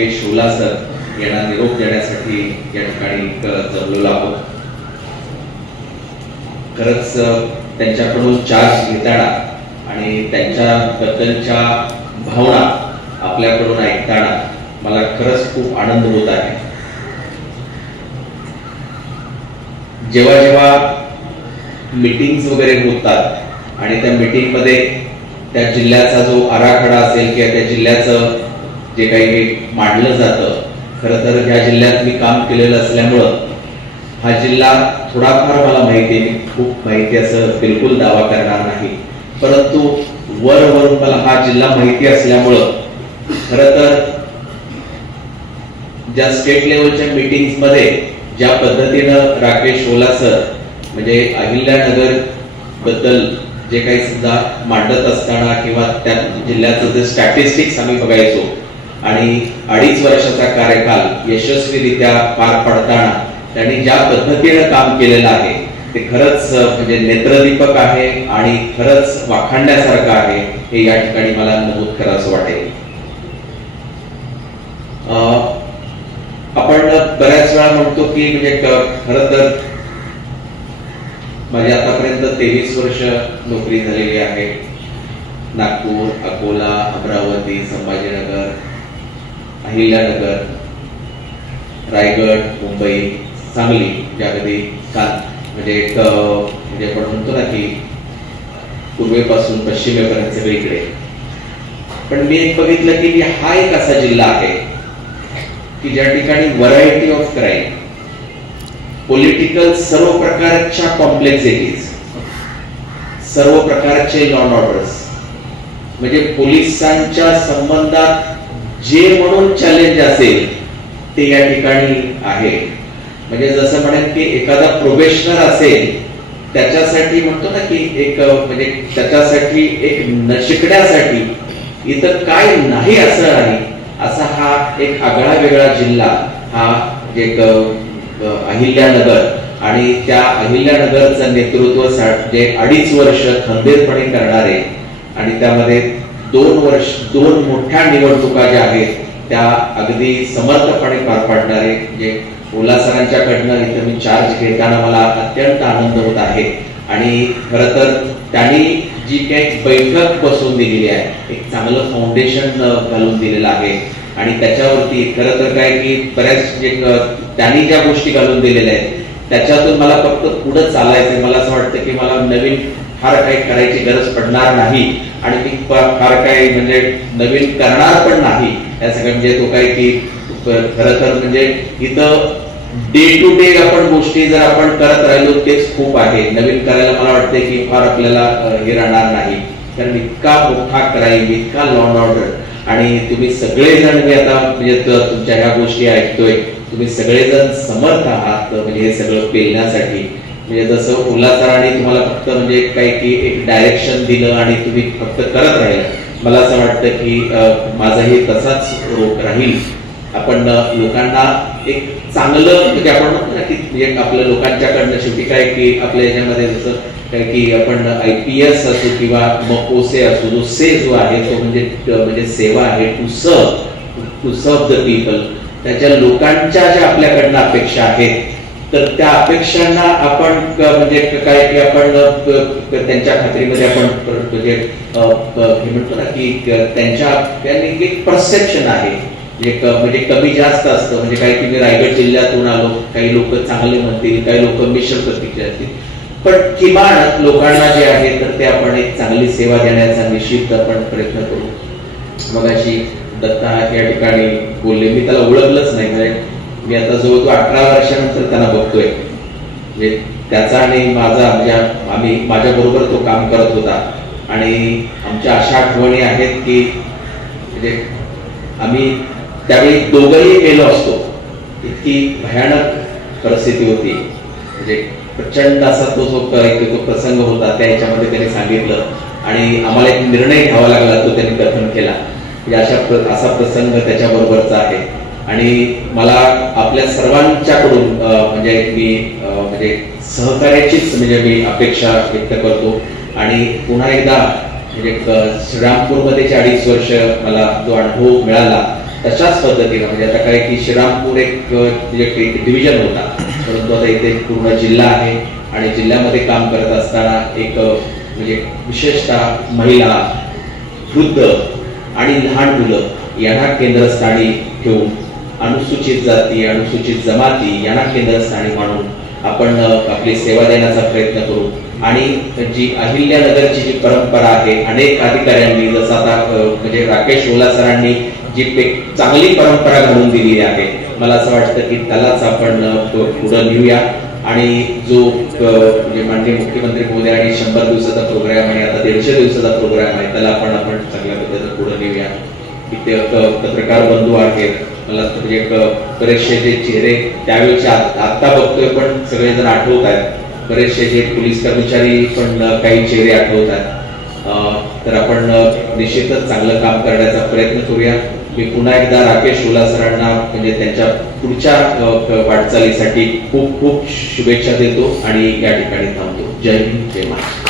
राकेश ओलासर यांना निरोप देण्यासाठी या ठिकाणी जमलेलो आहोत. खरंच त्यांच्याकडून चार्ज घेताना आणि त्यांच्याबद्दलच्या भावना आपल्याकडून ऐकताना मला खरंच खूप आनंद होत आहे. जेव्हा जेव्हा मीटिंग्स वगैरे होतात आणि त्या मीटिंगमध्ये त्या जिल्ह्याचा जो आराखडा असेल किंवा त्या जिल्ह्याचं जे काही मांडलं जातं, खरं तर ह्या जिल्ह्यात मी काम केलेलं असल्यामुळं हा जिल्हा थोडाफार मला माहिती आहे. खूप माहिती असं बिलकुल दावा करणार नाही, परंतु वरवरून मला हा जिल्हा माहिती असल्यामुळं खरं तर ज्या स्टेट लेवलच्या मीटिंग्स मध्ये ज्या पद्धतीनं राकेश ओलासर म्हणजे अहिल्यानगर बद्दल जे काही सुद्धा मांडत असताना किंवा त्या जिल्ह्याचं जे स्टॅटिस्टिक्स आम्ही बघायचो आणि 2.5 वर्षाचा कार्यकाल यशस्वीरित्या पार पाडताना त्यांनी ज्या पद्धतीनं काम केलेलं आहे ते खरंच म्हणजे नेत्रदीपक आहे आणि खरंच वाखाणण्यासारखं आहे हे या ठिकाणी मला नमूद करावंसं वाटेल. आपण बऱ्याच वेळा म्हणतो की म्हणजे खरं तर माझी आतापर्यंत 23 वर्ष नोकरी झालेली आहे. नागपूर, अकोला, अमरावती, संभाजीनगर, अहिल्यानगर, रायगड, मुंबई, सांगली, ज्यामध्ये म्हणजे आपण म्हणतो ना की पूर्वेपासून पश्चिमेपर्यंत सगळीकडे. पण मी एक बघितलं की हा एक असा जिल्हा आहे की ज्या ठिकाणी व्हरायटी ऑफ क्राईम, पॉलिटिकल सर्व प्रकारच्या कॉम्प्लेक्सिटीज, सर्व प्रकारचे लॉ अँड ऑर्डर्स, म्हणजे पोलिसांच्या संबंधात जे म्हणून चॅलेंज असेल ते या ठिकाणी आहे. म्हणजे जसं म्हणेल की एखादा प्रोबेशनर असेल त्याच्यासाठी म्हणतो ना की एक म्हणजे त्याच्यासाठी एक शिकण्यासाठी इथं काय नाही असं नाही, असा हा एक आगळा वेगळा जिल्हा हा एक अहिल्यानगर. आणि त्या अहिल्यानगरचं नेतृत्व जे 2.5 वर्ष खंबीरपणे करणारे आणि त्यामध्ये 2 मोठ्या निवडणुका ज्या आहेत त्या अगदी समर्थपणे पार पाडणारे जे ओलासरांच्याकडनं इथं मी चार्ज घेताना मला अत्यंत आनंद होत आहे. आणि खरं तर त्यांनी जी काही बैठक बसवून दिलेली आहे, एक चांगलं फाउंडेशन घालून दिलेलं आहे आणि त्याच्यावरती खरं तर काय की बऱ्याच त्यांनी ज्या गोष्टी घालून दिलेल्या आहेत त्याच्यातून मला फक्त पुढे चालायचं. मला असं वाटतं की मला नवीन फार काही करायची गरज पडणार नाही आणि मी फार काही म्हणजे नवीन करणार पण नाही. या सगळं म्हणजे तो काय की खरं तर म्हणजे इथं डे टू डे आपण गोष्टी जर आपण करत राहिलो तेच खूप आहे. नवीन करायला मला वाटतं की फार आपल्याला हे राहणार नाही, कारण इतका मोठा क्राईम, इतका लॉ अँड ऑर्डर आणि तुम्ही सगळेजण मी आता म्हणजे तुमच्या ह्या गोष्टी ऐकतोय, तुम्ही सगळेजण समर्थ आहात म्हणजे हे सगळं पेलण्यासाठी. म्हणजे जसं ओलासरांनी तुम्हाला फक्त म्हणजे काय की एक डायरेक्शन दिलं आणि तुम्ही फक्त करत राहिला, मला असं वाटतं की माझाही तसाच रोख राहील. आपण लोकांना एक चांगलं म्हणजे आपण म्हणतो ना की एक आपल्या लोकांच्याकडनं शेवटी काय की आपल्या याच्यामध्ये जसं काय की आपण IPS असो किंवा मकोसे असो, जो से जो आहे तो म्हणजे सेवा आहे, टू सर्व द पीपल. त्याच्या लोकांच्या ज्या आपल्याकडनं अपेक्षा आहेत तर त्या अपेक्षांना आपण म्हणजे काय की आपण त्यांच्या खात्रीमध्ये आपण म्हणजे हे म्हणतो ना की त्यांच्या एक परसेप्शन आहे एक म्हणजे कमी जास्त असतं. म्हणजे काही तुम्ही रायगड जिल्ह्यातून आलो, काही लोक चांगले म्हणतील, काही लोक मिश्र प्रतिक्रिया असतील, पण किमान लोकांना जे आहे तर ते आपण एक चांगली सेवा देण्याचा निश्चित आपण प्रयत्न करू. मगाशी दत्ता या ठिकाणी बोलले, मी त्याला ओळखलंच नाही, म्हणजे मी आता जवळजवळ 18 वर्षानंतर त्यांना बघतोय. म्हणजे त्याचा आणि माझा म्हणजे माझ्या बरोबर तो काम करत होता आणि आमच्या अशा आठवणी आहेत की म्हणजे आम्ही त्यावेळी दोघंही गेलो असतो. इतकी भयानक परिस्थिती होती, म्हणजे प्रचंड असा तो जो प्रसंग होता त्या ह्याच्यामध्ये त्यांनी सांगितलं आणि आम्हाला एक निर्णय घ्यावा लागला, तो त्यांनी कथन केला. असा प्रसंग त्याच्याबरोबरचा आहे आणि मला आपल्या सर्वांच्याकडून म्हणजे मी म्हणजे सहकार्याचीच म्हणजे मी अपेक्षा व्यक्त करतो. आणि पुन्हा एकदा म्हणजे श्रीरामपूरमध्ये 40 वर्ष मला जो अनुभव मिळाला तशाच पद्धतीनं म्हणजे आता काय की श्रीरामपूर एक डिव्हिजन होता, परंतु आता इथे पूर्ण जिल्हा आहे आणि जिल्ह्यामध्ये काम करत असताना एक म्हणजे विशेषतः महिला, वृद्ध आणि लहान मुलं यांना केंद्रस्थानी ठेवून अनुसूचित जाती, अनुसूचित जमाती यांना केंद्रस्थानी मानून आपण आपली सेवा देण्याचा प्रयत्न करू. आणि जी अहिल्यानगरची जी परंपरा आहे, अनेक अधिकाऱ्यांनी जसं आता म्हणजे राकेश ओला सरांनी जी एक चांगली परंपरा घडवून दिलेली आहे, मला असं वाटतं की त्यालाच आपण पुढे नेऊया. आणि जो म्हणजे माननीय मुख्यमंत्री महोदय आणि 100 दिवसाचा प्रोग्राम आहे, आता 150 दिवसाचा प्रोग्राम आहे, त्याला आपण चांगल्या पद्धतीने पुढे नेऊया. इथे पत्रकार बंधू आहेत, मला म्हणजे बरेचसे जे चेहरे त्यावेळेचे आता बघतोय पण सगळेजण आठवत आहेत, बरेचसे जे पोलीस कर्मचारी पण काही चेहरे आठवत आहेत. तर आपण निश्चितच चांगलं काम करण्याचा प्रयत्न करूया. मी पुन्हा एकदा राकेश ओला सरांना म्हणजे त्यांच्या पुढच्या वाटचालीसाठी खूप खूप शुभेच्छा देतो आणि या ठिकाणी थांबतो. जय हिंद, जय महाराष्ट्र.